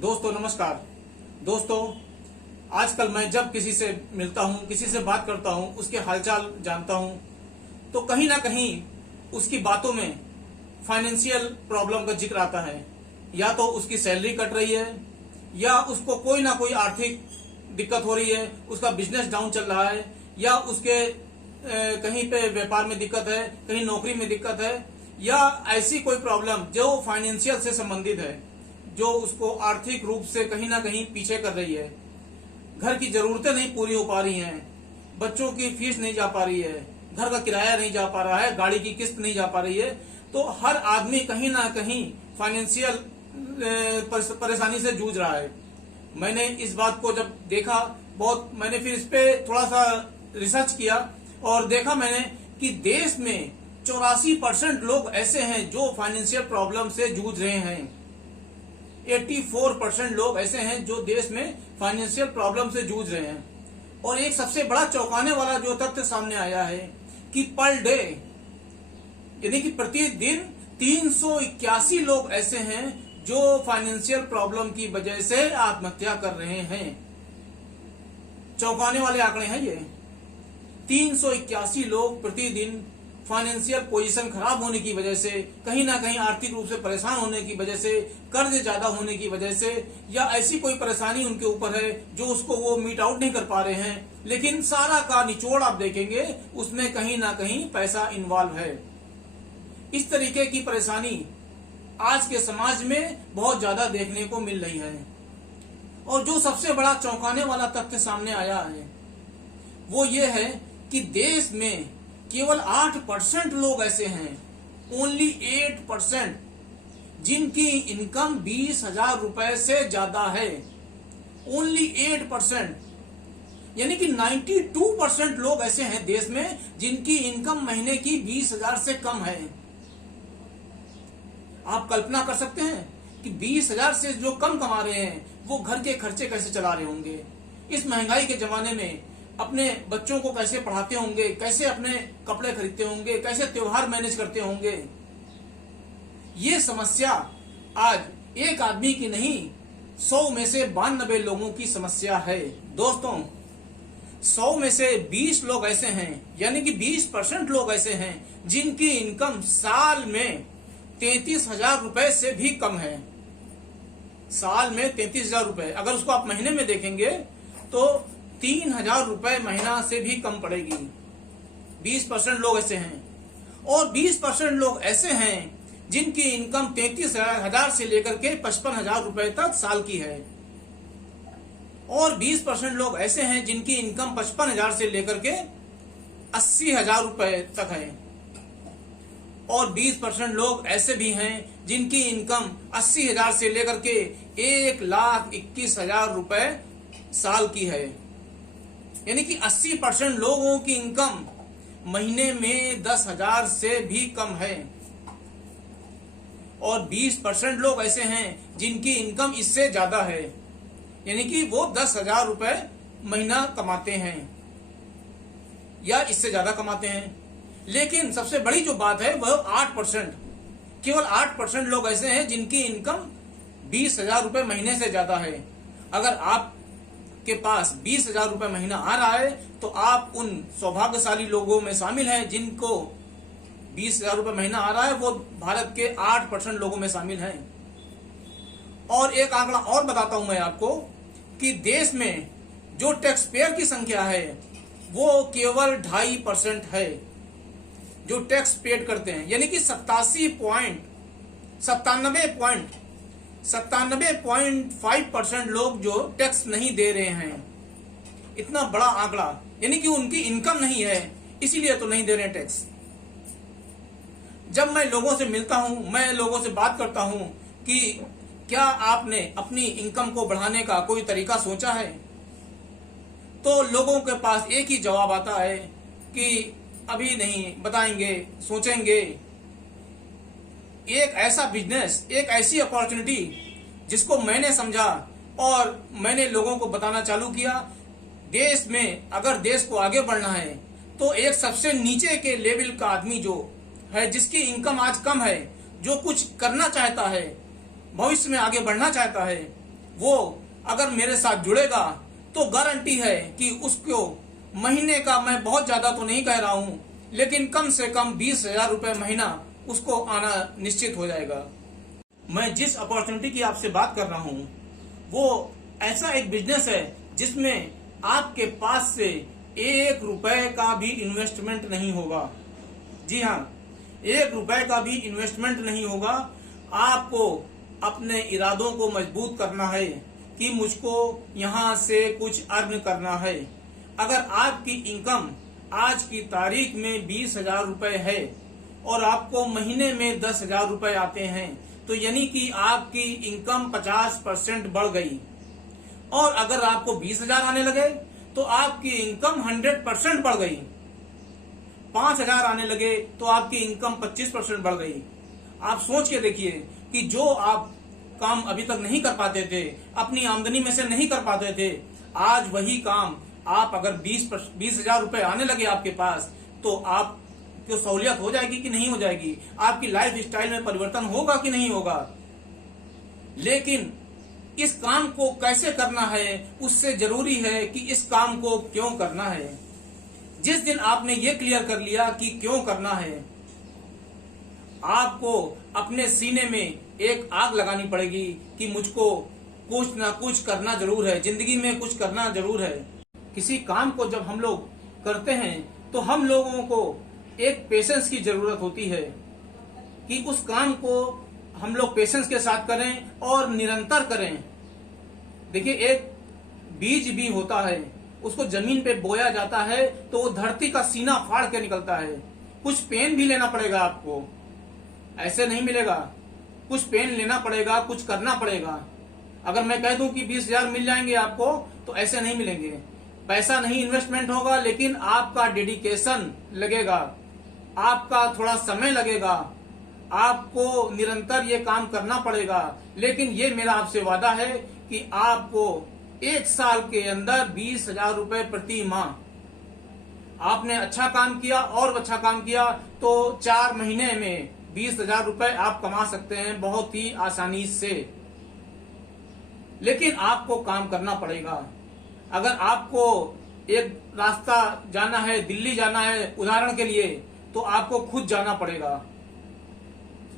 दोस्तों नमस्कार। दोस्तों आजकल मैं जब किसी से मिलता हूँ, किसी से बात करता हूँ, उसके हालचाल जानता हूँ, तो कहीं ना कहीं उसकी बातों में फाइनेंशियल प्रॉब्लम का जिक्र आता है। या तो उसकी सैलरी कट रही है, या उसको कोई ना कोई आर्थिक दिक्कत हो रही है, उसका बिजनेस डाउन चल रहा है, या उसके कहीं पे व्यापार में दिक्कत है, कहीं नौकरी में दिक्कत है, या ऐसी कोई प्रॉब्लम जो फाइनेंशियल से संबंधित है, जो उसको आर्थिक रूप से कहीं ना कहीं पीछे कर रही है। घर की जरूरतें नहीं पूरी हो पा रही हैं, बच्चों की फीस नहीं जा पा रही है, घर का किराया नहीं जा पा रहा है, गाड़ी की किस्त नहीं जा पा रही है। तो हर आदमी कहीं ना कहीं फाइनेंशियल परेशानी से जूझ रहा है। मैंने इस बात को जब देखा, मैंने फिर इस पे थोड़ा सा रिसर्च किया और देखा मैंने कि देश में 84% लोग ऐसे हैं जो फाइनेंशियल प्रॉब्लम से जूझ रहे हैं। 84% लोग ऐसे हैं जो देश में फाइनेंशियल प्रॉब्लम से जूझ रहे हैं। और एक सबसे बड़ा चौंकाने वाला जो तथ्य सामने आया है कि पर डे यानी कि प्रतिदिन 381 लोग ऐसे हैं जो फाइनेंशियल प्रॉब्लम की वजह से आत्महत्या कर रहे हैं। चौंकाने वाले आंकड़े हैं ये। 381 लोग प्रतिदिन फाइनेंशियल पोजीशन खराब होने की वजह से, कहीं ना कहीं आर्थिक रूप से परेशान होने की वजह से, कर्ज ज्यादा होने की वजह से, या ऐसी कोई परेशानी उनके ऊपर है जो उसको वो मीट आउट नहीं कर पा रहे हैं। लेकिन सारा का निचोड़ आप देखेंगे उसमें कहीं ना कहीं पैसा इन्वॉल्व है। इस तरीके की परेशानी आज के समाज में बहुत ज्यादा देखने को मिल रही है। और जो सबसे बड़ा चौंकाने वाला तथ्य सामने आया है वो ये है कि देश में केवल 8% लोग ऐसे हैं, ओनली 8%, जिनकी इनकम 20,000 रुपए से ज्यादा है। ओनली 8%, यानी कि 92% लोग ऐसे हैं देश में जिनकी इनकम महीने की 20,000 से कम है। आप कल्पना कर सकते हैं कि 20,000 से जो कम कमा रहे हैं वो घर के खर्चे कैसे चला रहे होंगे। इस महंगाई के जमाने में अपने बच्चों को कैसे पढ़ाते होंगे, कैसे अपने कपड़े खरीदते होंगे, कैसे त्योहार मैनेज करते होंगे। ये समस्या आज एक आदमी की नहीं, 100 में से 92 लोगों की समस्या है। दोस्तों 100 में से 20 लोग ऐसे हैं, यानी कि 20% लोग ऐसे हैं जिनकी इनकम साल में 33,000 रुपए से भी कम है। साल में 33,000 रुपए, अगर उसको आप महीने में देखेंगे तो 3,000 रुपए महीना से भी कम पड़ेगी। 20% लोग ऐसे हैं। और 20% लोग ऐसे हैं जिनकी इनकम 33,000 से लेकर के 55,000 रुपए तक साल की है। और 20% लोग ऐसे हैं जिनकी इनकम 55,000 से लेकर के 80,000 रुपए तक है। और 20% लोग ऐसे भी हैं जिनकी इनकम 80,000 से लेकर के 1,21,000 रुपए साल की है। यानी कि 80% लोगों की इनकम महीने में 10,000 से भी कम है। और 20% लोग ऐसे हैं जिनकी इनकम इससे ज्यादा है, यानी कि वो 10,000 रुपए महीना कमाते हैं या इससे ज्यादा कमाते हैं। लेकिन सबसे बड़ी जो बात है वह 8%, केवल 8% लोग ऐसे हैं जिनकी इनकम 20,000 रुपए महीने से ज्यादा है। अगर आप के पास 20,000 रुपए महीना आ रहा है तो आप उन सौभाग्यशाली लोगों में शामिल हैं जिनको 20,000 रुपए महीना आ रहा है। वो भारत के 8% लोगों में शामिल हैं। और एक आंकड़ा और बताता हूं मैं आपको कि देश में जो टैक्स पेयर की संख्या है वो केवल 2.5% है जो टैक्स पेड करते हैं, यानी कि 97.5% लोग जो टैक्स नहीं दे रहे हैं। इतना बड़ा आंकड़ा, यानी कि उनकी इनकम नहीं है इसीलिए तो नहीं दे रहे हैं टैक्स। जब मैं लोगों से मिलता हूं, मैं लोगों से बात करता हूं कि क्या आपने अपनी इनकम को बढ़ाने का कोई तरीका सोचा है, तो लोगों के पास एक ही जवाब आता है कि अभी नहीं, बताएंगे, सोचेंगे। एक ऐसा बिजनेस, एक ऐसी अपॉर्चुनिटी जिसको मैंने समझा और मैंने लोगों को बताना चालू किया। देश में अगर देश को आगे बढ़ना है तो एक सबसे नीचे के लेवल का आदमी जो है, जिसकी इनकम आज कम है, जो कुछ करना चाहता है, भविष्य में आगे बढ़ना चाहता है, वो अगर मेरे साथ जुड़ेगा तो गारंटी है कि उसको महीने का, मैं बहुत ज्यादा तो नहीं कह रहा हूं, लेकिन कम से कम 20,000 रुपए महीना उसको आना निश्चित हो जाएगा। मैं जिस अपॉर्चुनिटी की आपसे बात कर रहा हूं वो ऐसा एक बिजनेस है जिसमें आपके पास से 1 रुपए का भी इन्वेस्टमेंट नहीं होगा। जी हाँ, 1 रुपए का भी इन्वेस्टमेंट नहीं होगा। आपको अपने इरादों को मजबूत करना है कि मुझको यहाँ से कुछ अर्न करना है। अगर आपकी इनकम आज की तारीख में 20,000 रुपए है और आपको महीने में 10,000 रुपए आते हैं, तो यानी कि आपकी इनकम 50% बढ़ गई। और अगर आपको 20,000 आने लगे तो आपकी इनकम 100% बढ़ गई। 5,000 आने लगे तो आपकी इनकम 25% बढ़ गई। आप सोच के देखिए कि जो आप काम अभी तक नहीं कर पाते थे, अपनी आमदनी में से नहीं कर पाते थे, आज वही काम आप अगर 20,000 रुपए आने लगे आपके पास, तो आप की सहूलियत हो जाएगी कि नहीं हो जाएगी? आपकी लाइफ स्टाइल में परिवर्तन होगा कि नहीं होगा? लेकिन इस काम को कैसे करना है उससे जरूरी है कि इस काम को क्यों करना है। जिस दिन आपने ये क्लियर कर लिया कि क्यों करना है, आपको अपने सीने में एक आग लगानी पड़ेगी कि मुझको कुछ ना कुछ करना जरूर है, जिंदगी में कुछ करना जरूर है। किसी काम को जब हम लोग करते हैं तो हम लोगों को एक पेशेंस की जरूरत होती है कि उस काम को हम लोग पेशेंस के साथ करें और निरंतर करें। देखिए, एक बीज भी होता है, उसको जमीन पे बोया जाता है तो वो धरती का सीना फाड़ के निकलता है। कुछ पेन भी लेना पड़ेगा आपको, ऐसे नहीं मिलेगा। कुछ पेन लेना पड़ेगा, कुछ करना पड़ेगा। अगर मैं कह दूं कि 20,000 मिल जाएंगे आपको, तो ऐसे नहीं मिलेंगे। पैसा नहीं इन्वेस्टमेंट होगा, लेकिन आपका डेडिकेशन लगेगा, आपका थोड़ा समय लगेगा, आपको निरंतर ये काम करना पड़ेगा। लेकिन ये मेरा आपसे वादा है कि आपको 1 साल के अंदर 20,000 रुपए प्रति माह, आपने अच्छा काम किया और अच्छा काम किया तो 4 महीने में 20,000 रुपए आप कमा सकते हैं बहुत ही आसानी से। लेकिन आपको काम करना पड़ेगा। अगर आपको एक रास्ता जाना है, दिल्ली जाना है उदाहरण के लिए, तो आपको खुद जाना पड़ेगा।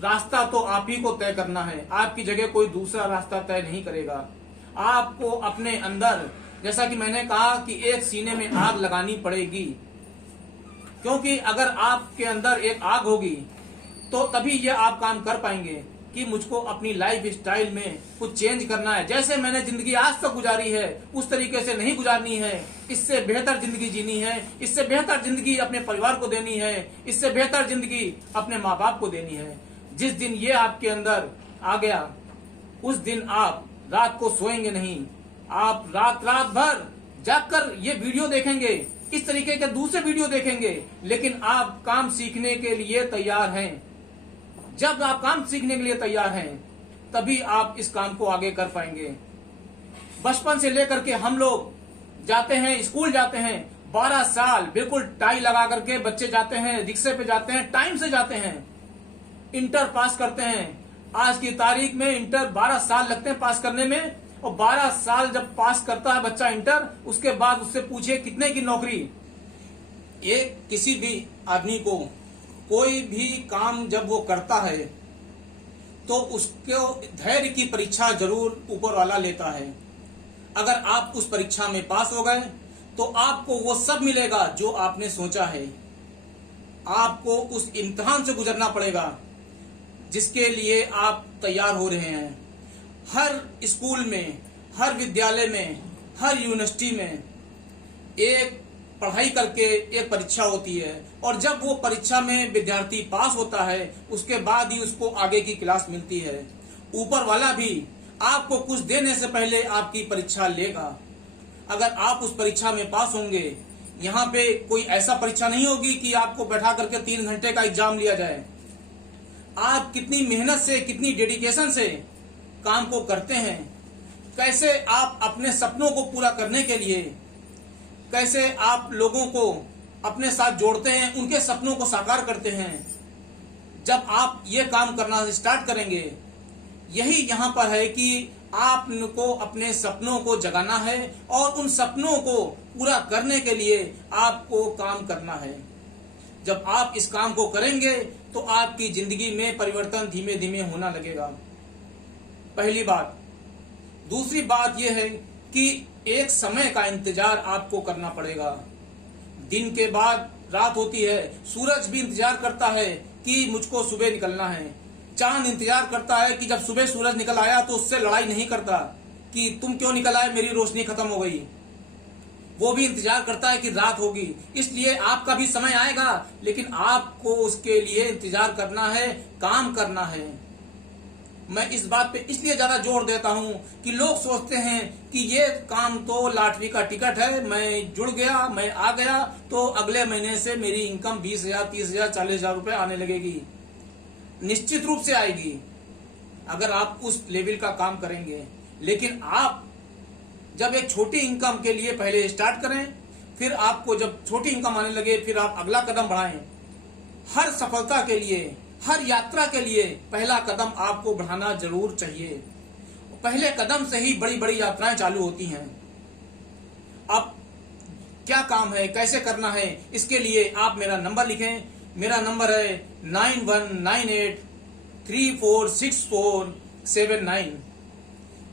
रास्ता तो आप ही को तय करना है, आपकी जगह कोई दूसरा रास्ता तय नहीं करेगा। आपको अपने अंदर, जैसा कि मैंने कहा कि एक सीने में आग लगानी पड़ेगी, क्योंकि अगर आपके अंदर एक आग होगी तो तभी ये आप काम कर पाएंगे कि मुझको अपनी लाइफ स्टाइल में कुछ चेंज करना है। जैसे मैंने जिंदगी आज तक गुजारी है उस तरीके से नहीं गुजारनी है, इससे बेहतर जिंदगी जीनी है, इससे बेहतर जिंदगी अपने परिवार को देनी है, इससे बेहतर जिंदगी अपने माँ बाप को देनी है। जिस दिन ये आपके अंदर आ गया, उस दिन आप रात को सोएंगे नहीं, आप रात भर जागकर ये वीडियो देखेंगे, इस तरीके के दूसरे वीडियो देखेंगे, लेकिन आप काम सीखने के लिए तैयार हैं। जब आप काम सीखने के लिए तैयार हैं तभी आप इस काम को आगे कर पाएंगे। बचपन से लेकर के हम लोग जाते हैं, स्कूल जाते हैं, 12 साल बिल्कुल टाई लगा करके बच्चे जाते हैं, रिक्शे पे जाते हैं, टाइम से जाते हैं, इंटर पास करते हैं। आज की तारीख में इंटर 12 साल लगते हैं पास करने में, और 12 साल जब पास करता है बच्चा इंटर, उसके बाद उससे पूछिए कितने की नौकरी। ये किसी भी आदमी को कोई भी काम जब वो करता है तो उसको धैर्य की परीक्षा जरूर ऊपर वाला लेता है। अगर आप उस परीक्षा में पास हो गए तो आपको वो सब मिलेगा जो आपने सोचा है। आपको उस इम्तिहान से गुजरना पड़ेगा जिसके लिए आप तैयार हो रहे हैं। हर स्कूल में, हर विद्यालय में, हर यूनिवर्सिटी में एक पढ़ाई करके एक परीक्षा होती है, और जब वो परीक्षा में विद्यार्थी पास होता है उसके बाद ही उसको आगे की क्लास मिलती है। ऊपर वाला भी आपको कुछ देने से पहले आपकी परीक्षा लेगा। अगर आप उस परीक्षा में पास होंगे, यहाँ पे कोई ऐसा परीक्षा नहीं होगी कि आपको बैठा करके 3 घंटे का एग्जाम लिया जाए। आप कितनी मेहनत से, कितनी डेडिकेशन से काम को करते हैं, कैसे आप अपने सपनों को पूरा करने के लिए, कैसे आप लोगों को अपने साथ जोड़ते हैं, उनके सपनों को साकार करते हैं। जब आप ये काम करना स्टार्ट करेंगे, यही यहाँ पर है कि आपको अपने सपनों को जगाना है और उन सपनों को पूरा करने के लिए आपको काम करना है। जब आप इस काम को करेंगे तो आपकी जिंदगी में परिवर्तन धीमे धीमे होना लगेगा। पहली बात। दूसरी बात यह है कि एक समय का इंतजार आपको करना पड़ेगा। दिन के बाद रात होती है, सूरज भी इंतजार करता है कि मुझको सुबह निकलना है। चांद इंतजार करता है कि जब सुबह सूरज निकल आया तो उससे लड़ाई नहीं करता कि तुम क्यों निकल आए, मेरी रोशनी खत्म हो गई। वो भी इंतजार करता है कि रात होगी। इसलिए आपका भी समय आएगा, लेकिन आपको उसके लिए इंतजार करना है, काम करना है। मैं इस बात पे इसलिए ज्यादा जोर देता हूं कि लोग सोचते हैं कि ये काम तो लॉटरी का टिकट है, मैं जुड़ गया, मैं आ गया तो अगले महीने से मेरी इनकम 20,000, 30,000, 40,000 रुपए आने लगेगी। निश्चित रूप से आएगी अगर आप उस लेवल का काम करेंगे। लेकिन आप जब एक छोटी इनकम के लिए पहले स्टार्ट करें, फिर आपको जब छोटी इनकम आने लगे फिर आप अगला कदम बढ़ाएं। हर सफलता के लिए, हर यात्रा के लिए पहला कदम आपको बढ़ाना जरूर चाहिए। पहले कदम से ही बड़ी बड़ी यात्राएं चालू होती हैं। अब क्या काम है, कैसे करना है, इसके लिए आप मेरा नंबर लिखें। मेरा नंबर है 9198346479।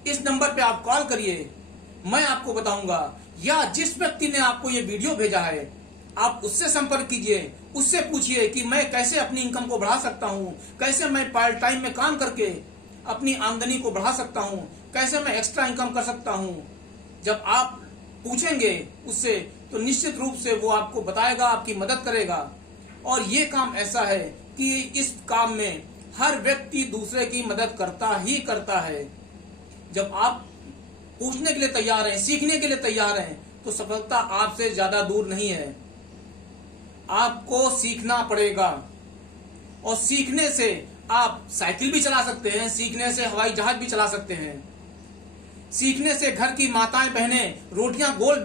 इस नंबर पे आप कॉल करिए, मैं आपको बताऊंगा। या जिस व्यक्ति ने आपको ये वीडियो भेजा है आप उससे संपर्क कीजिए, उससे पूछिए कि मैं कैसे अपनी इनकम को बढ़ा सकता हूँ, कैसे मैं पार्ट टाइम में काम करके अपनी आमदनी को बढ़ा सकता हूँ, कैसे मैं एक्स्ट्रा इनकम कर सकता हूँ। जब आप पूछेंगे उससे तो निश्चित रूप से वो आपको बताएगा, आपकी मदद करेगा। और ये काम ऐसा है कि इस काम में हर व्यक्ति दूसरे की मदद करता ही करता है। जब आप पूछने के लिए तैयार हैं, सीखने के लिए तैयार हैं, तो सफलता आपसे ज्यादा दूर नहीं है। आपको सीखना पड़ेगा और सीखने से आप साइकिल भी चला सकते हैं, सीखने से हवाई जहाज भी चला सकते हैं, सीखने से घर की माताएं बहनें रोटियां गोल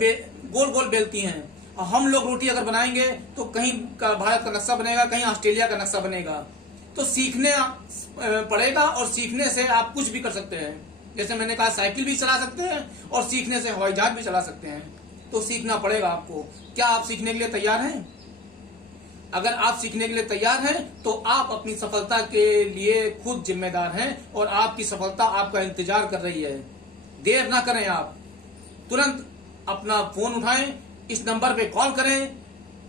गोल बेलती हैं। और हम लोग रोटी अगर बनाएंगे तो कहीं का भारत का नक्शा बनेगा, कहीं ऑस्ट्रेलिया का नक्शा बनेगा। तो सीखने पड़ेगा और सीखने से आप कुछ भी कर सकते हैं। जैसे मैंने कहा साइकिल भी चला सकते हैं और सीखने से हवाई जहाज भी चला सकते हैं। तो सीखना पड़ेगा आपको। क्या आप सीखने के लिए तैयार हैं? अगर आप सीखने के लिए तैयार हैं तो आप अपनी सफलता के लिए खुद जिम्मेदार हैं और आपकी सफलता आपका इंतजार कर रही है। देर ना करें, आप तुरंत अपना फोन उठाएं, इस नंबर पे कॉल करें।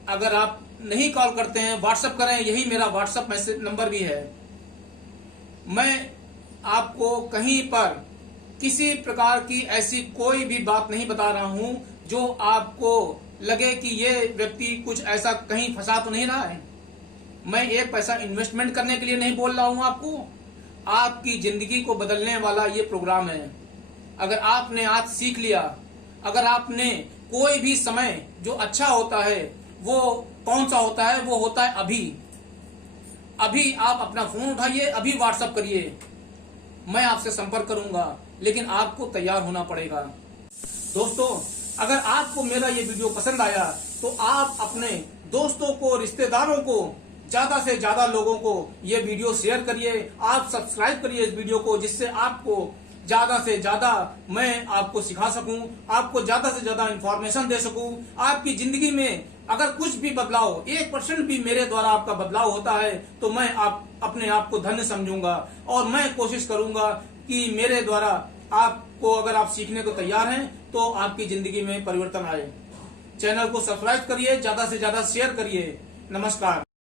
अगर आप नहीं कॉल करते हैं व्हाट्सएप करें, यही मेरा व्हाट्सएप मैसेज नंबर भी है। मैं आपको कहीं पर किसी प्रकार की ऐसी कोई भी बात नहीं बता रहा हूं जो आपको लगे कि ये व्यक्ति कुछ ऐसा कहीं फंसा तो नहीं रहा है। मैं एक पैसा इन्वेस्टमेंट करने के लिए नहीं बोल रहा हूं आपको। आपकी जिंदगी को बदलने वाला ये प्रोग्राम है। अगर आपने आज सीख लिया, अगर आपने कोई भी समय जो अच्छा होता है वो कौन सा होता है, वो होता है अभी आप अपना फोन उठाइए, अभी व्हाट्सएप करिए, मैं आपसे संपर्क करूंगा। लेकिन आपको तैयार होना पड़ेगा। दोस्तों, अगर आपको मेरा ये वीडियो पसंद आया तो आप अपने दोस्तों को, रिश्तेदारों को, ज्यादा से ज्यादा लोगों को ये वीडियो शेयर करिए। आप सब्सक्राइब करिए इस वीडियो को, जिससे आपको ज्यादा से ज्यादा मैं आपको सिखा सकूं, आपको ज्यादा से ज्यादा इंफॉर्मेशन दे सकूं। आपकी जिंदगी में अगर कुछ भी बदलाव, 1% भी मेरे द्वारा आपका बदलाव होता है तो मैं अपने आप को धन्य समझूंगा। और मैं कोशिश करूंगा कि मेरे द्वारा आपको, अगर आप सीखने को तैयार हैं तो आपकी जिंदगी में परिवर्तन आए। चैनल को सब्सक्राइब करिए, ज्यादा से ज्यादा शेयर करिए। नमस्कार।